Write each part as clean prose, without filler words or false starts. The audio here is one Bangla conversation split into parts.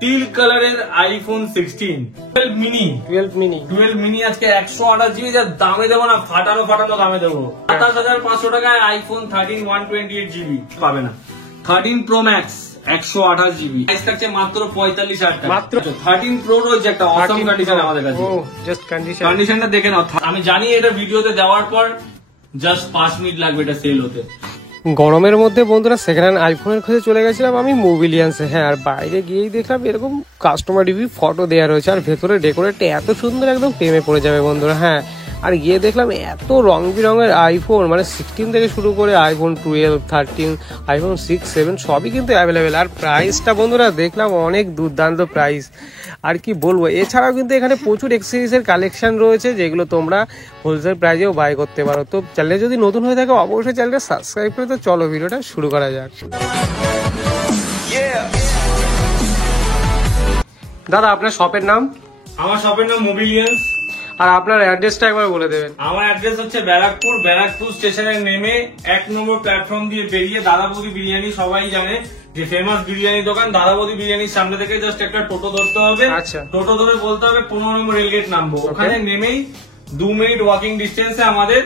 টিল কালারের আইফোন 16 12 মিনি আজকে 128 জিবি, যা দামে দেবো না, ফাটানো দামে দেবো। 27,500 টাকায় আইফোন 13 128 জিবি পাবে না। 13 প্রো ম্যাক্স 128 জিবি, প্রাইস থাকছে মাত্র 45,000 টাকা। মাত্র 13 প্রো রয়েছে একটা অসম কন্ডিশন আমাদের কাছে। জাস্ট কন্ডিশনটা দেখে নাও। আমি জানি এটা ভিডিওতে দেওয়ার পর জাস্ট 5 মিনিট লাগবে এটা সেল হতে। গরমের মধ্যে বন্ধুরা সেকেন্ড হ্যান্ড আইফোনের খোঁজে চলে গেছিলাম আমি মোবিলিয়ান্সে। হ্যাঁ, আর বাইরে গিয়েই দেখলাম এরকম কাস্টমার রিভিউ ফটো দেওয়া রয়েছে, আর ভেতরে ডেকোরেটটা এত সুন্দর, একদম প্রেমে পড়ে যাবে বন্ধুরা। হ্যাঁ, আর গিয়ে দেখলাম এত রং বেরঙের আইফোন, মানে 16 থেকে শুরু করে আইফোন 12, 13, আইফোন 6, 7 সবই কিন্তু অ্যাভেলেবেল। আর প্রাইসটা বন্ধুরা দেখলাম অনেক দুর্দান্ত প্রাইস, আর কি বলবো। এছাড়াও কিন্তু এখানে প্রচুর এক্সেসরিজের কালেকশন রয়েছে, যেগুলো তোমরা হোলসেল প্রাইসেও বাই করতে পারো। তো চ্যানেলে যদি নতুন হয়ে থাকে অবশ্যই চ্যানেলটা সাবস্ক্রাইব করে। তো চলো ভিডিওটা শুরু করা যাক। দাদা, আপনার শপের নাম? আমার শপের নাম মোবিলিয়ান্স। আর আপনার অ্যাড্রেসটা একবার বলে দেবেন। আমার অ্যাড্রেস হচ্ছে ব্যারাকপুর স্টেশনের নেমে 1 নম্বর প্ল্যাটফর্ম দিয়ে বেরিয়ে দাদাবৌদি বিরিয়ানি, সবাই জানে যে ফেমাস বিরিয়ানি দোকান, দাদাবৌদি বিরিয়ানির সামনে থেকে জাস্ট একটা টোটো ধরতে হবে। আচ্ছা, টোটো ধরে বলতে হবে 15 নম্বর রেলগেট নামবো, ওখানে নেমেই 2 মিনিট ওয়াকিং ডিস্টেন্সে আমাদের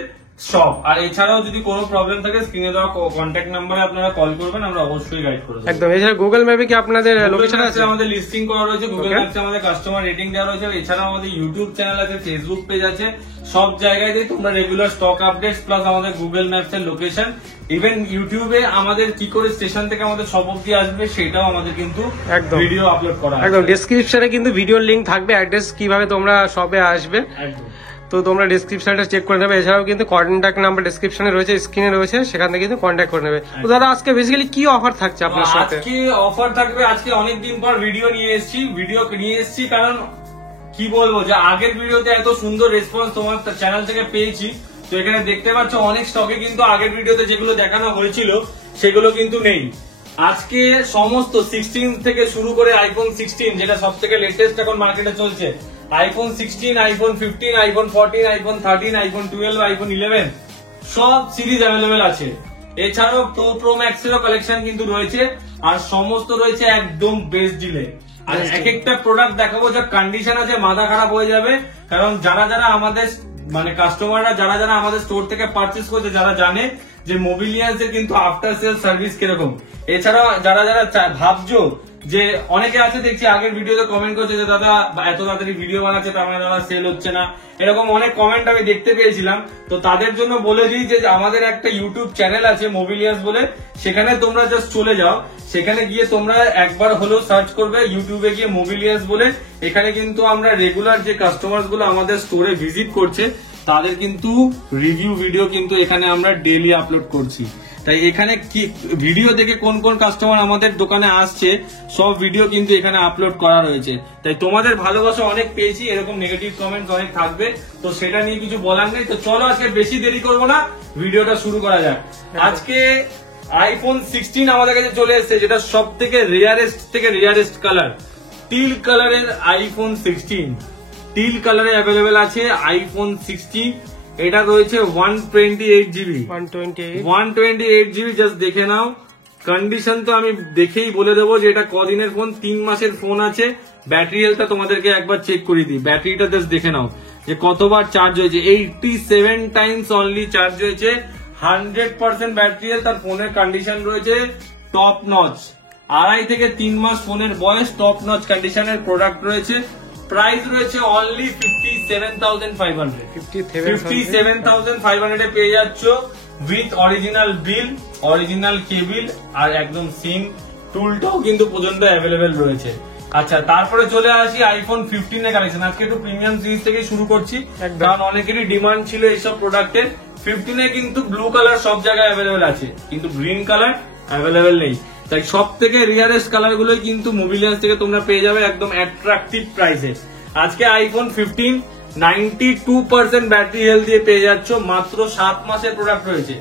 শপ। আর এছাড়াও যদি কোনো প্রবলেম থাকে স্ক্রিনে দেওয়া কন্ট্যাক্ট নাম্বারে আপনারা কল করবেন, আমরা অবশ্যই গাইড করে দেব। একদম। এছাড়া গুগল ম্যাপে কি আপনাদের লোকেশন আছে? আমাদের লিস্টিং করা রয়েছে গুগল ম্যাপে, আমাদের কাস্টমার রেটিং দেওয়া রয়েছে। এছাড়াও আমাদের ইউটিউব চ্যানেল আছে, ফেসবুক পেজ আছে, সব জায়গায় তোমরা রেগুলার স্টক আপডেটস প্লাস আমাদের গুগল ম্যাপস এর লোকেশন, ইভেন ইউটিউবে আমাদের কি করে স্টেশন থেকে আমাদের শপ অব্দি আসবে সেটাও আমাদের কিন্তু ভিডিও আপলোড করা আছে। একদম ডেসক্রিপশনে কিন্তু ভিডিওর লিংক থাকবে, অ্যাড্রেস কিভাবে তোমরা শপে আসবে একদম। তো তোমরা ডেসক্রিপশনটা চেক করে নেবে। এছাড়াও কিন্তু কন্ট্যাক্ট নাম্বার ডেসক্রিপশনে রয়েছে, স্ক্রিনে রয়েছে, সেখান থেকে কিন্তু কন্ট্যাক্ট করে নেবে। তো দাদা, আজকে বেসিক্যালি কি অফার থাকছে আপনার সাথে? আজকে অফার থাকবে, আজকে অনেকদিন পর ভিডিও নিয়ে এসেছি কারণ কি বলবো যে আগের ভিডিওতে এত সুন্দর রেসপন্স তোমার চ্যানেল থেকে পেয়েছি। তো এখানে দেখতে পাচ্ছ অনেক স্টকে কিন্তু আগের ভিডিওতে যেগুলো দেখানো হয়েছিল সেগুলো কিন্তু নেই। আজকে সমস্ত 16 থেকে শুরু করে আইফোন 16 যেটা সব থেকে লেটেস্ট এখন মার্কেটে চলছে, iPhone 16, iPhone 15, iPhone 14, iPhone 13, iPhone 12, iPhone 11 সব সিরিজ অ্যাভেলেবেল আছে। এছাড়াও প্রো ম্যাক্স এরও কালেকশন কিন্তু রয়েছে, আর সমস্ত রয়েছে একদম বেস্ট ডিলে। আর এক একটা প্রোডাক্ট দেখাবো যা কন্ডিশন আছে মাথা খারাপ হয়ে যাবে, কারণ যারা আমাদের মানে কাস্টমাররা যারা আমাদের স্টোর থেকে পারচেস করছে, যারা জানে যে মোবিলিয়ান্স এর কিন্তু আফটার সেল সার্ভিস কিরকম। এছাড়াও যারা ভাবছো যে অনেকে আছে দেখছি আগের ভিডিওতে কমেন্ট করছে যে দাদা এত তাড়াতাড়ি ভিডিও বানাচ্ছে তার মানে দাদা সেল হচ্ছে না, এরকম অনেক কমেন্ট আমি দেখতে পেয়েছিলাম। তো তাদের জন্য বলে দিই যে আমাদের একটা ইউটিউব চ্যানেল আছে মোবিলিয়ান্স বলে, সেখানে তোমরা জাস্ট চলে যাও, সেখানে গিয়ে তোমরা একবার হলেও সার্চ করবে ইউটিউবে গিয়ে মোবিলিয়ান্স বলে। এখানে কিন্তু আমরা রেগুলার যে কাস্টমার গুলো আমাদের স্টোরে ভিজিট করছে তাদের কিন্তু রিভিউ ভিডিও কিন্তু এখানে আমরা ডেইলি আপলোড করছি। তাই এখানে কি ভিডিও দেখে কোন কোন কাস্টমার আমাদের দোকানে আসছে সব ভিডিও কিন্তু এখানে আপলোড করা রয়েছে। তাই তোমাদের ভালোবাসা অনেক পেয়েছি, এরকম নেগেটিভ কমেন্টস অনেক থাকবে, তো সেটা নিয়ে কিছু বলার নেই। তো চলো আজকে বেশি দেরি করবো না, ভিডিওটা শুরু করা যাক। আজকে আইফোন 16 আমাদের কাছে চলে এসেছে, যেটা সব থেকে রেয়ারেস্ট কালার, টিল কালারের আইফোন 16 টিল কালারে অ্যাভেলেবেল আছে আইফোন 16। এটা রয়েছে 128 জিবি। জাস্ট দেখে নাও কন্ডিশন, তো আমি দেখেই বলে দেবো যে এটা কদিনের ফোন, 3 মাসের ফোন আছে। ব্যাটারি হেলথটা তোমাদেরকে একবার চেক করে দিই, ব্যাটারিটা জাস্ট দেখে নাও যে কতবার চার্জ হয়েছে। 87 টাইমস অনলি চার্জ হয়েছে, 100% ব্যাটারি হেলথ। তার ফোনের কন্ডিশন রয়েছে টপ নচ, 2.5 থেকে 3 মাস ফোনের বয়স, টপ নচ কন্ডিশনের প্রোডাক্ট রয়েছে। প্রাইস রয়েছে অনলি 57,500 এ পেয়ে যাচ্ছ with original bill, original cable, আর একদম সিম টুলটাও কিন্তু পর্যন্ত অ্যাভেলেবেল রয়েছে। আচ্ছা, তারপরে চলে আসি আইফোন 15 এর কালেকশন। আজকে একটু প্রিমিয়াম সিরিজ থেকে শুরু করছি, কারণ অনেকেরই ডিমান্ড ছিল এইসব প্রোডাক্টের। 15 এ কিন্তু ব্লু কালার সব জায়গায় অ্যাভেলেবেল আছে, কিন্তু গ্রিন কালার অ্যাভেলেবেল নেই। তাই সব থেকে রিয়ারেস্ট কালার গুলোই কিন্তু মোবিলিয়ান্স থেকে তোমরা পেয়ে যাবে একদম অ্যাট্রাকটিভ প্রাইসে। আজকে আইফোন 15 92% ব্যাটারি হেলথ দিয়ে পেয়ে যাচ্ছ, মাত্র 7 মাসের প্রোডাক্ট রয়েছে।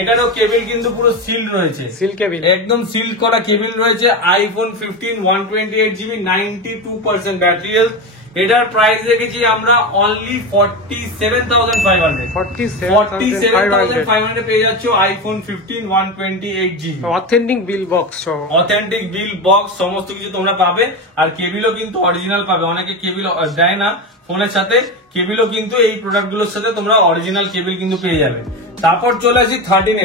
এটারও কেবিল কিন্তু পুরো সিল রয়েছে, সিল কেবিল, একদম সিল করা কেবিল রয়েছে। IPhone 15 128 GB 92% battery health. এটার প্রাইস রেখেছি আমরা অনলি 47,500 47,500 পেয়ে যাচ্ছ iPhone 15 128GB authentic bill box. Authentic bill box সমস্ত কিছু তোমরা পাবে। আর কেবিলও কিন্তু অরিজিনাল পাবে, অনেকে কেবিল দেয় না ফোনের সাথে, কেবিলও কিন্তু এই প্রোডাক্ট গুলোর সাথে তোমরা অরিজিনাল কেবিল কিন্তু পেয়ে যাবে। তারপর চলে আসি 13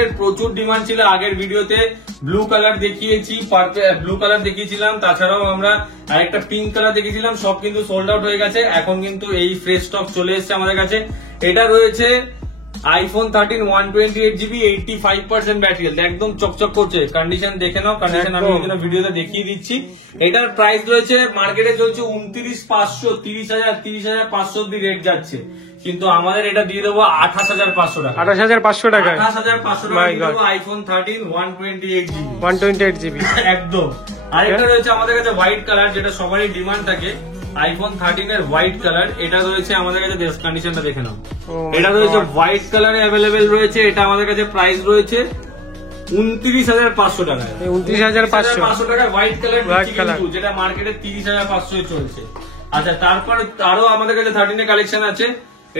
এর প্রচুর ডিমান্ড ছিল, আগের ভিডিওতে ব্লু কালার দেখিয়েছি, ব্লু কালার দেখিয়েছিলাম, তাছাড়াও আমরা আরেকটা পিঙ্ক কালার দেখিয়েছিলাম, সব কিন্তু সোল্ড আউট হয়ে গেছে। এখন কিন্তু এই ফ্রেশ স্টক চলে এসেছে আমাদের কাছে। এটা রয়েছে আইফোন 13 128GB 85% ব্যাটারি হেলথ, একদম চকচক করছে। কন্ডিশন দেখে নাও, কন্ডিশন আমি ভিডিওতে দেখিয়ে দিচ্ছি। এটার প্রাইস রয়েছে মার্কেটে চলছে 29,500, 30,500 অব্দি রেট যাচ্ছে, কিন্তু আমাদের এটা দিয়ে দেবো 28,500 টাকা। 28,500 টাকা 28,500 টাকা দিয়ে দেবো আইফোন 13 128GB একদম। আরেকটা রয়েছে আমাদের কাছে হোয়াইট কালার, যেটা সবারই ডিমান্ড থাকে, আইফোন 13 এর হোয়াইট কালার। এটা রয়েছে আমাদের কাছে, কন্ডিশনটা দেখে নাও। এটা রয়েছে হোয়াইট কালারে অ্যাভেলেবেল রয়েছে। এটা আমাদের কাছে প্রাইস রয়েছে 29,500 টাকায়। 29,500 টাকা হোয়াইট কালার, যেটা মার্কেটে 30,500 চলছে। আচ্ছা, তারপর আরো আমাদের কাছে 13 এর কালেকশন আছে,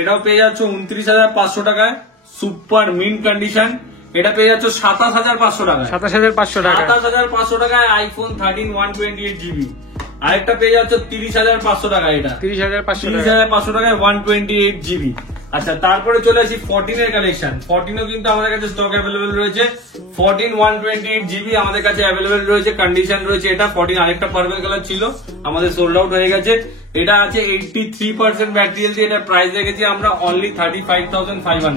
এটাও পেয়ে যাচ্ছ 29,500 টাকায়, সুপার মিন্ট কন্ডিশন। এটা পেয়ে যাচ্ছ 27,500 টাকায়। 27,500 টাকায় আইফোন 13 128GB। আরেকটা পেয়ে যাচ্ছ 30,500 টাকা। এটা 30,500 টাকায় 128GB। আচ্ছা, তারপরে চলে আসি 14 এর কালেকশন। 14ও কিন্তু আমাদের কাছে স্টক অ্যাভেলেবেল রয়েছে। 14 128GB আমাদের কাছে অ্যাভেলেবেল রয়েছে, কন্ডিশন রয়েছে। এটা 14 আরেকটা পার্পল কালার ছিল, আমাদের সোল্ড আউট হয়ে গেছে। এটা আছে 83% ব্যাটারি হেলথ। এটা প্রাইস রেখেছি আমরা অনলি 35,500।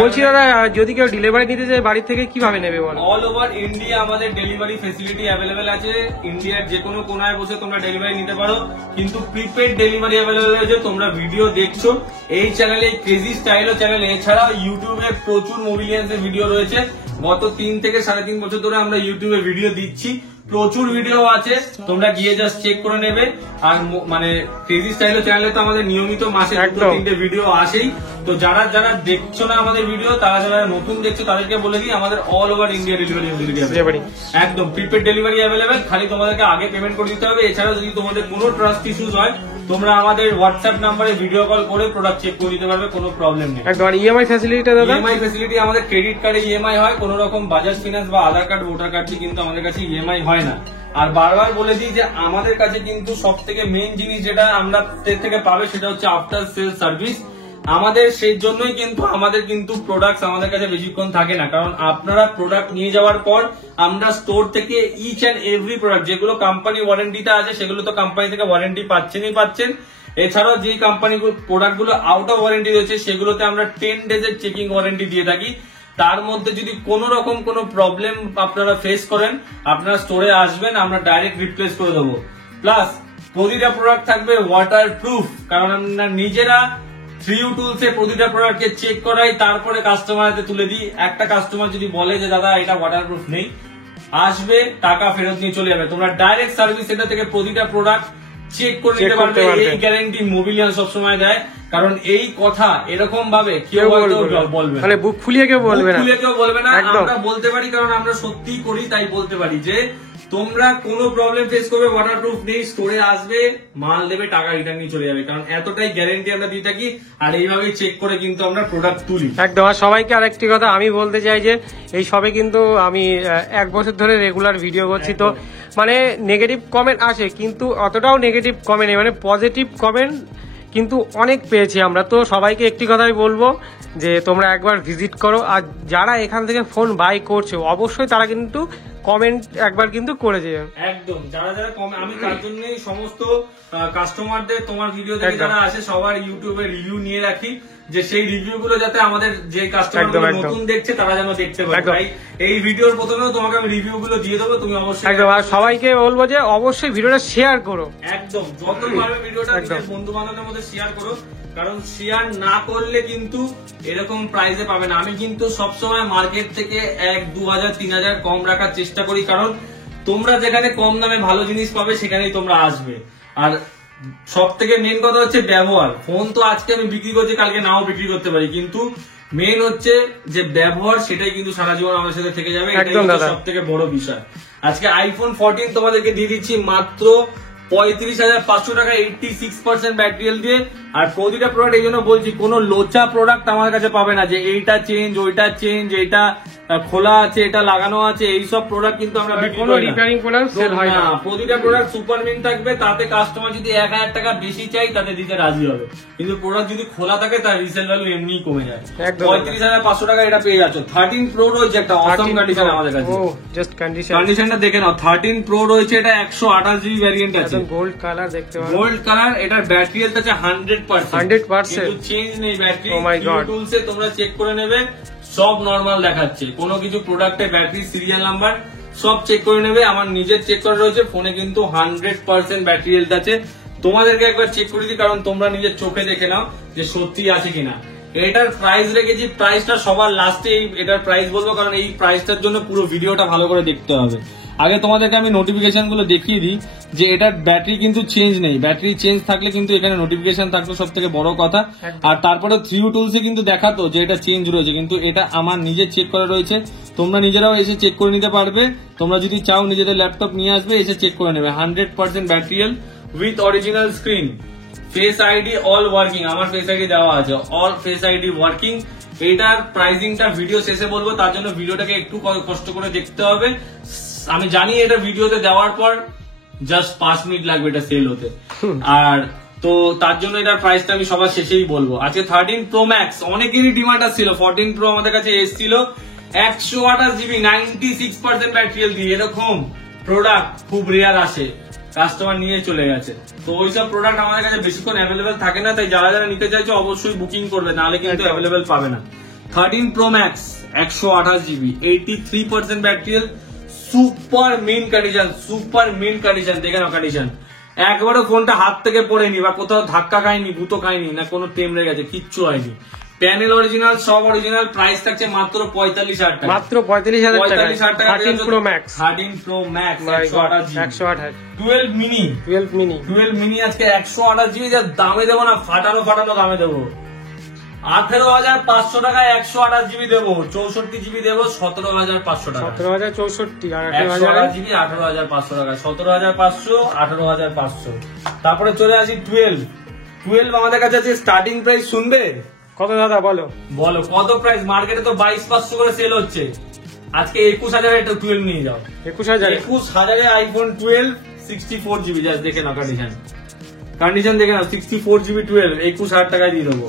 বলছি দাদা, যদি কেউ ডেলিভারি নিতে চায় বাড়ি থেকে কিভাবে নেবে বল? অল ওভার ইন্ডিয়া আমাদের ডেলিভারি ফেসিলিটি অ্যাভেলেবেল আছে। ইন্ডিয়ার যে কোনো কোনায় বসে তোমরা ডেলিভারি নিতে পারো, কিন্তু প্রিপেড ডেলিভারি অ্যাভেলেবেল আছে। তোমরা ভিডিও দেখছো এই চ্যানেলে, ক্রেজি স্টাইল চ্যানেলে, এছাড়াও ইউটিউবে প্রচুর মোবিলিয়ান্সের ভিডিও রয়েছে। গত 3 থেকে 3.5 বছর ধরে আমরা ইউটিউবে ভিডিও দিচ্ছি, প্রচুর ভিডিও আছে, তোমরা গিয়ে জাস্ট চেক করে নেবে। আর মানে ক্রেজি স্টাইল চ্যানেলে তো আমাদের নিয়মিত মাসে 2-3টে ভিডিও আসেই। তো যারা যারা দেখছো না আমাদের ভিডিও, তারা যারা নতুন দেখছো তাদেরকে বলে দিই, আমাদের অল ওভার ইন্ডিয়া ডেলিভারি একদম প্রিপেড ডেলিভারি অ্যাভেলেবেল। খালি তোমাদেরকে আগে পেমেন্ট করে দিতে হবে। এছাড়াও যদি তোমাদের কোনো ট্রাস্ট ইস্যুস হয়, তোমরা আমাদের হোয়াটসঅ্যাপ নাম্বারে ভিডিও কল করে প্রোডাক্ট চেক করে দিতে পারবে, কোনো প্রবলেম নেই। একদম। আর ইএমআই ফ্যাসিলিটিটা দাদা? ইএমআই ফ্যাসিলিটি আমাদের ক্রেডিট কার্ডে ইএমআই হয়, কোন রকম বাজাজ ফিনান্স বা আধার কার্ড ভোটার কার্ড দিয়ে কিন্তু আমাদের কাছে ইএমআই হয় না। আর বারবার বলে দিই যে আমাদের কাছে কিন্তু সব থেকে মেইন জিনিস যেটা আমরা থেকে পাবে, সেটা হচ্ছে আফটার সেল সার্ভিস। আমাদের সেই জন্যই কিন্তু আমাদের প্রোডাক্ট আমাদের কাছে বেশিক্ষণ থাকে না, কারণ আপনারা প্রোডাক্ট নিয়ে যাওয়ার পর আমরা স্টোর থেকে ইচ অ্যান্ড এভরি প্রোডাক্ট, যেগুলো কোম্পানি ওয়ারেন্টিতে আছে সেগুলো তো কোম্পানি থেকে ওয়ারেন্টি পাচ্ছেন। এছাড়াও যে কোম্পানি প্রোডাক্ট গুলো আউট অফ ওয়ারেন্টি রয়েছে, সেগুলোতে আমরা 10 ডেজের চেকিং ওয়ারেন্টি দিয়ে থাকি। তার মধ্যে যদি কোনো রকম কোনো প্রবলেম আপনারা ফেস করেন, আপনারা স্টোরে আসবেন, আমরা ডাইরেক্ট রিপ্লেস করে দেবো। প্লাস প্রতিটা প্রোডাক্ট থাকবে ওয়াটার প্রুফ, কারণ আমরা নিজেরা 3U টুলস এ প্রতিটা প্রোডাক্টকে চেক করাই, তারপরে কাস্টমার হাতে তুলে দিই। একটা কাস্টমার যদি বলে যে দাদা এটা ওয়াটার প্রুফ নেই, আসবে, টাকা ফেরত নিয়ে চলে যাবে। তোমরা ডাইরেক্ট সার্ভিস সেন্টার থেকে প্রতিটা প্রোডাক্ট চেক করে নিতে পারবে। এই গ্যারান্টি মোবিলিয়ান সবসময় দেয়, কারণ এই কথা এরকম ভাবে কেউ বলবে মানে বুক ফুলিয়ে কেউ বলবে না। আমরা বলতে পারি, কারণ আমরা সত্যি করি, তাই বলতে পারি যে তোমরা কোনো প্রবলেম ফেস করবে, ওয়াটারপ্রুফ নেই, স্টোরে আসবে, মাল দেবে, টাকা রিটার্ন নিয়ে চলে যাবে, কারণ এতটাই গ্যারান্টি আমরা দিয়ে থাকি। আর এইভাবেই চেক করে কিন্তু আমরা প্রোডাক্ট তুলি একদম। আর সবাইকে আরেকটি কথা আমি বলতে চাই যে এই সবে কিন্তু আমি 1 বছর ধরে রেগুলার ভিডিও করছি, তো মানে নেগেটিভ কমেন্ট আসে, কিন্তু অতটাও নেগেটিভ কমেন্ট নেই, মানে পজিটিভ কমেন্ট কিন্তু অনেক পেয়েছি আমরা। তো সবাইকে একটি কথাই বলবো যে তোমরা একবার ভিজিট করো, আর যারা এখান থেকে ফোন বাই করছে অবশ্যই তারা কিন্তু কমেন্ট একবার কিন্তু করে যাবে। একদম, যারা যারা আমি তার জন্যই সমস্ত কাস্টমারদের তোমার ভিডিও দেখে যারা আসে সবার ইউটিউবে রিভিউ নিয়ে রাখি, যে সেই রিভিউ গুলো যাতে আমাদের যে কাস্টমার নতুন দেখছে তারা যেন দেখতে পারে। তাই এই ভিডিওর প্রথমেও তোমাকে আমি রিভিউ গুলো দিয়ে দেবো, তুমি অবশ্যই একদম। আর সবাইকে বলবো যে অবশ্যই ভিডিওটা শেয়ার করো, একদম যত পারবে ভিডিওটা বন্ধু বান্ধবের মধ্যে শেয়ার করো, কারণ শেয়ার না করলে কিন্তু এরকম প্রাইসে পাবে না। আমি কিন্তু সবসময় মার্কেট থেকে 1, 2,000, 3,000 কম রাখার চেষ্টা করি, কারণ তোমরা যেখানে কম দামে ভালো জিনিস পাবে সেখানেই তোমরা আসবে। আর সব থেকে মেন কথা হচ্ছে ব্যবহার। ফোন তো আজকে আমি বিক্রি করছি, কালকে নাও বিক্রি করতে পারি, কিন্তু মেন হচ্ছে যে ব্যবহার, সেটাই কিন্তু সারা জীবন আমাদের সাথে থেকে যাবে। এটাই সব থেকে বড় বিষয়। আজকে আইফোন 14 তোমাদেরকে দিয়ে দিচ্ছি মাত্র 35,500 টাকা 86% ব্যাটারি হেলথ দিয়ে। আর প্রতিটা প্রোডাক্ট এই জন্য বলছি, কোনো লোচা প্রোডাক্ট আমার কাছে পাবে না যে এইটা চেঞ্জ, ওইটা চেঞ্জ, এইটা খোলা আছে, এটা লাগানো আছে, এইসব প্রোডাক্ট কিন্তু আমরা বিক্রি কোনো করি না। রিপেয়ারিং প্রোডাক্ট সেল হয় না। প্রতিটা প্রোডাক্ট সুপার মিন থাকবে, তাতে কাস্টমার যদি 1,000 টাকা বেশি চাই তাতে দিতে রাজি হবে, কিন্তু প্রোডাক্ট যদি খোলা থাকে তার রিসেল ভ্যালু এমনিই কমে যায়। একদম। 35,500 টাকা এটা পেয়ে যাচ্ছ। 13 প্রো রয়েছে একটা অসম কন্ডিশন আমাদের কাছে। ও জাস্ট কন্ডিশনটা দেখে নাও। 13 প্রো রয়েছে, এটা 128 জিবি ভ্যারিয়েন্ট আছে, গোল্ড কালার দেখতে পারো, গোল্ড কালার। এটার ব্যাটারি হেলথ আছে 100%, 100%, কিন্তু চেঞ্জ নেই ব্যাটারি। Oh my God. টুলসে তোমরা চেক করে নেবে, সব নরমাল দেখাচ্ছে, কোনো কিছু প্রোডাক্টে ব্যাটারি সিরিয়াল নাম্বার সব চেক করে নেবে। আমার নিজের চেক করা রয়েছে ফোনে, কিন্তু 100% ব্যাটারি হেলথ আছে। তোমাদেরকে একবার চেক করে দিই, কারণ তোমরা নিজের চোখে দেখে নাও যে সত্যি আছে কিনা। এটার প্রাইস রেখেছি, প্রাইসটা সবার লাস্টে এটার প্রাইস বলবো, কারণ এই প্রাইসটার জন্য পুরো ভিডিওটা ভালো করে দেখতে হবে। আগে তোমাদেরকে আমি নোটিফিকেশন গুলো দেখিয়ে দিই যে এটার ব্যাটারি কিন্তু চেঞ্জ নেই। ব্যাটারি চেঞ্জ থাকলে কিন্তু এখানে নোটিফিকেশন থাকতো, সব থেকে বড় কথা। আর তারপরে 3U টুলসে কিন্তু দেখাতো যে এটা চেঞ্জ রয়েছে, কিন্তু এটা আমার নিজের চেক করা রয়েছে। তোমরা নিজেরাও এসে চেক করে নিতে পারবে, তোমরা যদি চাও নিজেদের ল্যাপটপ নিয়ে আসবে, এসে চেক করে নেবে। 100% battery health with original screen, face ID all working. আমার ফেস আইডি দেওয়া আছে, অল ফেস আইডি ওয়ার্কিং। এটার প্রাইসিংটা ভিডিও শেষে বলবো, তার জন্য ভিডিওটাকে একটু কষ্ট করে দেখতে হবে। আমি জানি এটা ভিডিওতে দেওয়ার পর জাস্ট 5 মিনিট লাগবে এটা সেল হতে, আর তো তার জন্য এটার প্রাইসটা আমি সবার শেষেই বলবো। আজকে 13 প্রো ম্যাক্স অনেকেরই ডিমান্ড আসছিল, 14 প্রো আমাদের কাছে এসেছিল 128 জিবি 96% ব্যাটারি হেলথ দিয়ে। এরকম প্রোডাক্ট খুব রেয়ার আসে, কাস্টমার নিয়ে চলে গেছে। তো ওইসব প্রোডাক্ট আমাদের কাছে বেশিক্ষণ অ্যাভেলেবেল থাকে না, তাই যারা যারা নিতে চাইছো অবশ্যই বুকিং করবে, নাহলে কিন্তু অ্যাভেলেবেল পাবে না। 13 pro max 128 GB 83% battery health, super mint condition, super mint condition. দেখে নাও কন্ডিশন, একবারও ফোনটা হাত থেকে পড়েনি বা কোথাও ধাক্কা খায়নি, গুঁতো খায়নি, না কোনো টেমড়ে গেছে, কিচ্ছু হয়নি। প্যানেল অরিজিনাল, সব অরিজিনাল। প্রাইস থাকছে মাত্র 45,000 টাকা, মাত্র 45,000 টাকা। 45,000 টাকা। 13 pro max, 13 pro max 128 12 mini, 12 mini আজকে 128 জিবি। যা দামে দেবো না, ফাটানো দামে দেবো। 18,500 টাকায় 128 জিবি দেবো, 64 জিবি দেবো 17,500 টাকা। 17,064 আর 128 জিবি 18,500 টাকা, 17,500, 18,500। তারপরে চলে আসি 12 আমাদের কাছে আছে স্টার্টিং প্রাইস। শুনবে কত দাদা? বলো বলো কত প্রাইস। মার্কেটে তো 22,500 করে সেল হচ্ছে, আজকে 21,000 এটা 12 নিয়ে যাও। 21,000 আইফোন 12 64 জিবি। জাস্ট দেখে নাও কন্ডিশন দেখে নাও, 64 জিবি 12 21,000 টাকায় দিয়ে দেবো।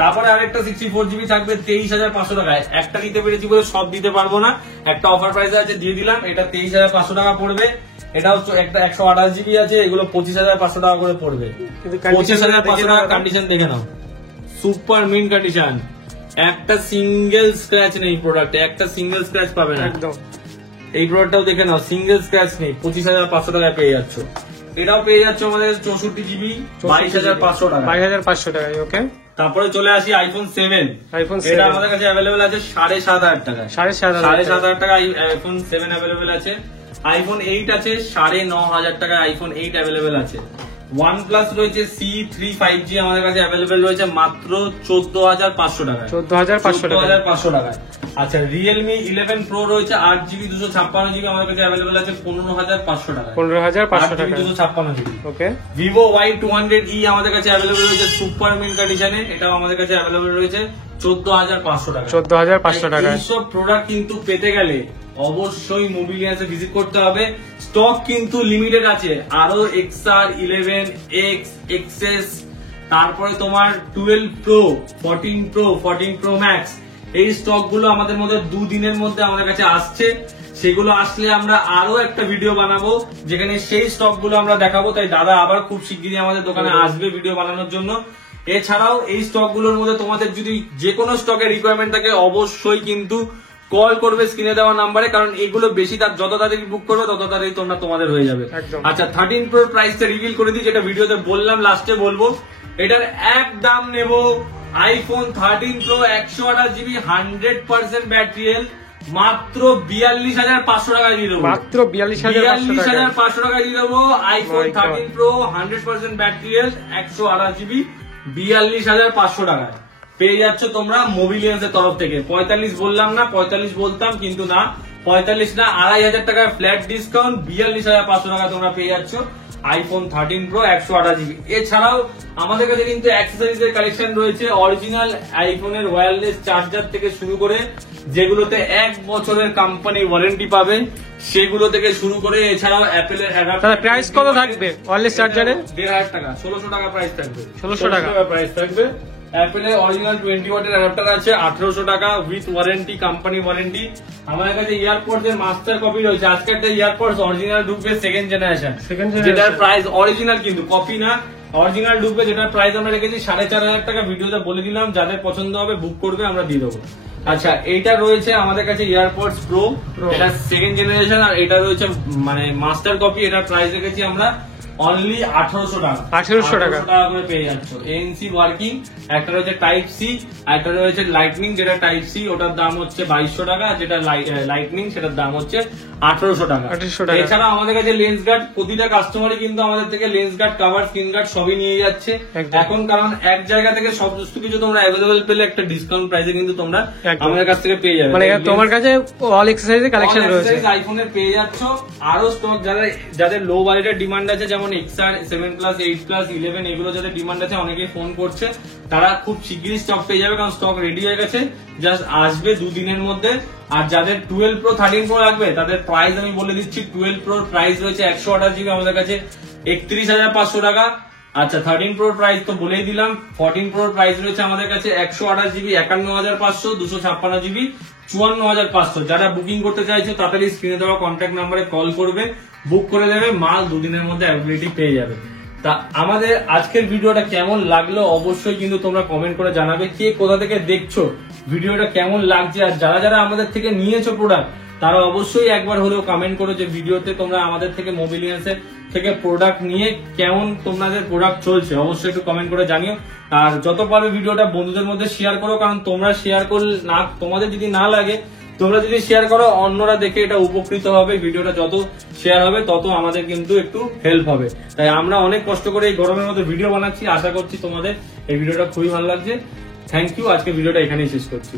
তারপরে আরেকটা 64 জিবি থাকবে 23,500 টাকায়। একটা নিতে পেরেছি বলে সব দিতে পারবো না, একটা অফার প্রাইসে আছে দিয়ে দিলাম। এটা 23,500 টাকা পড়বে। এটাও একটা 128 জিবি আছে, এগুলো 25,500 টাকা করে পড়বে। 25,500 টাকা। কন্ডিশন দেখে নাও, সুপার মিন কন্ডিশন, একটা সিঙ্গেল স্ক্র্যাচ নেই প্রোডাক্টে, একটা সিঙ্গেল স্ক্র্যাচ পাবে না একদম। এই প্রোডাক্টটাও দেখে নাও, সিঙ্গেল স্ক্র্যাচ নেই, 25,500 টাকায় পেয়ে যাচ্ছ। এটাও পেয়ে যাচ্ছ আমাদের 64 জিবি 22,500 টাকা, 22,500 টাকায়। ওকে, তারপরে চলে আসি আইফোন 7। এটা আমাদের কাছে অ্যাভেলেবেল আছে 7,500 টাকায়। 7,500 টাকা আইফোন 7 অ্যাভেলেবেল আছে। আইফোন 8 আছে 9,500 টাকায়, আইফোন 8 অ্যাভেলেবেল আছে। OnePlus রয়েছে C3 5G আমাদের কাছে অ্যাভেলেবেল রয়েছে মাত্র 14,500 টাকায়, 14,500 টাকায়। আচ্ছা, Realme 11 Pro রয়েছে 8GB 256GB আমাদের কাছে অ্যাভেলেবেল আছে 15,500 টাকায়, 15,500 টাকা 256GB। ওকে, Vivo Y200e আমাদের কাছে অ্যাভেলেবেল রয়েছে সুপার মিন কন্ডিশনে, এটাও আমাদের কাছে অ্যাভেলেবেল রয়েছে 14,500 টাকা, 14,500 টাকা। এইসব প্রোডাক্ট কিন্তু পেতে গেলে অবশ্যই মোবিলিয়ান্সে ভিজিট করতে হবে। স্টক কিন্তু লিমিটেড আছে, আরো XR 11X XS, তারপরে তোমার 12 Pro 14 Pro 14 Pro Max, এই স্টক গুলো আমাদের মধ্যে 2 দিনের মধ্যে আমাদের কাছে আসছে। সেগুলো আসলে আমরা আরো একটা ভিডিও বানাবো যেখানে সেই স্টক গুলো আমরা দেখাবো। তাই দাদা আবার খুব শিগগিরই আমাদের দোকানে আসবে ভিডিও বানানোর জন্য। এছাড়াও এই স্টক গুলোর মধ্যে তোমাদের যদি যে কোনো স্টকের রিকোয়ারমেন্ট থাকে অবশ্যই কিন্তু কল করবে স্ক্রিনে দেওয়া নাম্বারে, কারণ এগুলো বেশি যত তাড়াতাড়ি বুক করবে তত তাড়াতাড়ি তোমাদের হয়ে যাবে। আচ্ছা, 13 Pro প্রাইসটা রিভিল করে দিই, যেটা ভিডিওতে বললাম, লাস্টে বলবো। এটার এক দাম নেব iPhone 13 Pro 128GB 100% battery health মাত্র 42,500 টাকায় দিয়ে দেবো, মাত্র 42,500 টাকায় দিয়ে দেবো। IPhone 13 Pro 100% battery health 128GB 42,500 টাকায় পেয়ে যাচ্ছ তোমরা মোবিলিয়ান্সের তরফ থেকে। 45 বললাম না, 45 বলতাম কিন্তু না, 45 না, 2,500 টাকার ফ্ল্যাট ডিসকাউন্ট 42,500 টাকা তোমরা পেয়ে যাচ্ছ আইফোন 13 প্রো 128GB। এছাড়াও আমাদের কাছে কিন্তু অ্যাক্সেসরিজ এর কালেকশন রয়েছে, অরিজিনাল আইফোনের ওয়্যারলেস চার্জার থেকে শুরু করে যেগুলোতে 1 বছরের কোম্পানি ওয়ারেন্টি পাবে সেগুলো থেকে শুরু করে, এছাড়াও অ্যাপেলের তাহলে প্রাইস কত থাকবে ওয়্যারলেস চার্জারে? 1500 টাকা, 1600 টাকা প্রাইস থাকবে। 1600 টাকা প্রাইস থাকবে। অ্যাপেলের অরিজিনাল 20 ওয়াটের অ্যাডাপ্টার আছে 1800 টাকা উইথ ওয়ারেন্টি, কোম্পানি ওয়ারেন্টি। আমাদের কাছে ইয়ারপডস এর মাস্টার কপি রয়েছে। আজকে একটা ইয়ারপডস অরিজিনাল ঢুকবে সেকেন্ড জেনারেশন, যেটার প্রাইস অরিজিনাল কিন্তু কপি না, অরিজিনাল ঢুকবে, যেটার প্রাইস আমরা রেখেছি 4500 টাকা। ভিডিওতে বলে দিলাম, যাদের পছন্দ হবে বুক করবে, আমরা দিয়ে দেবো। আচ্ছা, এইটা রয়েছে আমাদের কাছে ইয়ারপডস প্রো, এটা সেকেন্ড জেনারেশন, আর এটা রয়েছে মানে মাস্টার কপি। এটার প্রাইস রেখেছি আমরা অনলি 1800 টাকা। 1800 টাকা করে পেয়ে যাচ্ছ। এনসি ওয়ার্কিং, একটা রয়েছে টাইপ সি, একটা রয়েছে লাইটনিং, যেটা টাইপ সি ওটার দাম হচ্ছে 2200 টাকা, যেটা লাইটনিং সেটার দাম হচ্ছে 1800 টাকা। এছাড়া আমাদের কাছে লেন্স গার্ড, প্রতিটা কাস্টমারই কিন্তু আমাদের থেকে lens guard, cover, screen guard সবই নিয়ে যাচ্ছে এখন, কারণ এক জায়গা থেকে সমস্ত কিছু তোমরা অ্যাভেলেবল পেলে একটা ডিসকাউন্ট প্রাইসে কিন্তু তোমরা আমাদের কাছ থেকে পেয়ে যাবে। মানে তোমার কাছে অল অ্যাক্সেসরিজ কালেকশন রয়েছে, আইফোনের পেয়ে যাচ্ছ। আরো স্টক যাদের লো বাজেটের ডিমান্ড আছে, যেমন XR 7 প্লাস, 8 প্লাস, 11 এগুলো যাদের ডিমান্ড আছে, অনেকেই ফোন করছে, তারা খুব শিগগিরই স্টক পেয়ে যাবে, কারণ স্টক রেডি হয়ে গেছে, জাস্ট আসবে 2 দিনের মধ্যে। আর যাদের 12 প্রো 13 প্রো লাগবে তাদের প্রাইস আমি বলে দিচ্ছি। 12 প্রোর প্রাইস রয়েছে 128GB আমাদের কাছে 31,500 টাকা। আচ্ছা, 13 প্রোর প্রাইস তো বলেই দিলাম। 14 প্রোর প্রাইস রয়েছে আমাদের কাছে 128GB 51,500, 256GB 54,500। যারা বুকিং করতে চাইছো তাড়াতাড়ি স্ক্রিনে দেওয়া কন্ট্যাক্ট নাম্বারে কল করবে, বুক করে দেবে, মাল 2 দিনের মধ্যে অ্যাভেলেবিলিটি পেয়ে যাবে। তা আমাদের আজকের ভিডিওটা কেমন লাগলো অবশ্যই কিন্তু তোমরা কমেন্ট করে জানাবে, কে কোথা থেকে দেখছো, ভিডিওটা কেমন লাগছে। আর যারা যারা আমাদের থেকে নিয়েছো প্রোডাক্ট, তারা অবশ্যই একবার হলেও কমেন্ট করো যে ভিডিওতে তোমরা আমাদের থেকে মোবিলিয়ান্সের থেকে প্রোডাক্ট নিয়ে কেমন তোমাদের প্রোডাক্ট চলছে, অবশ্যই একটু কমেন্ট করে জানিও। আর যত পারবে ভিডিওটা বন্ধুদের মধ্যে শেয়ার করো, কারণ তোমরা শেয়ার করলে না, তোমাদের যদি না লাগে, তোমরা যদি শেয়ার করো অন্যরা দেখে এটা উপকৃত হবে। ভিডিওটা যত শেয়ার হবে তত আমাদের কিন্তু একটু হেল্প হবে। তাই আমরা অনেক কষ্ট করে এই গরমের মধ্যে ভিডিও বানাচ্ছি। আশা করছি তোমাদের এই ভিডিওটা খুবই ভালো লাগছে। Thank you. আজকে ভিডিওটা এখানেই শেষ করছি।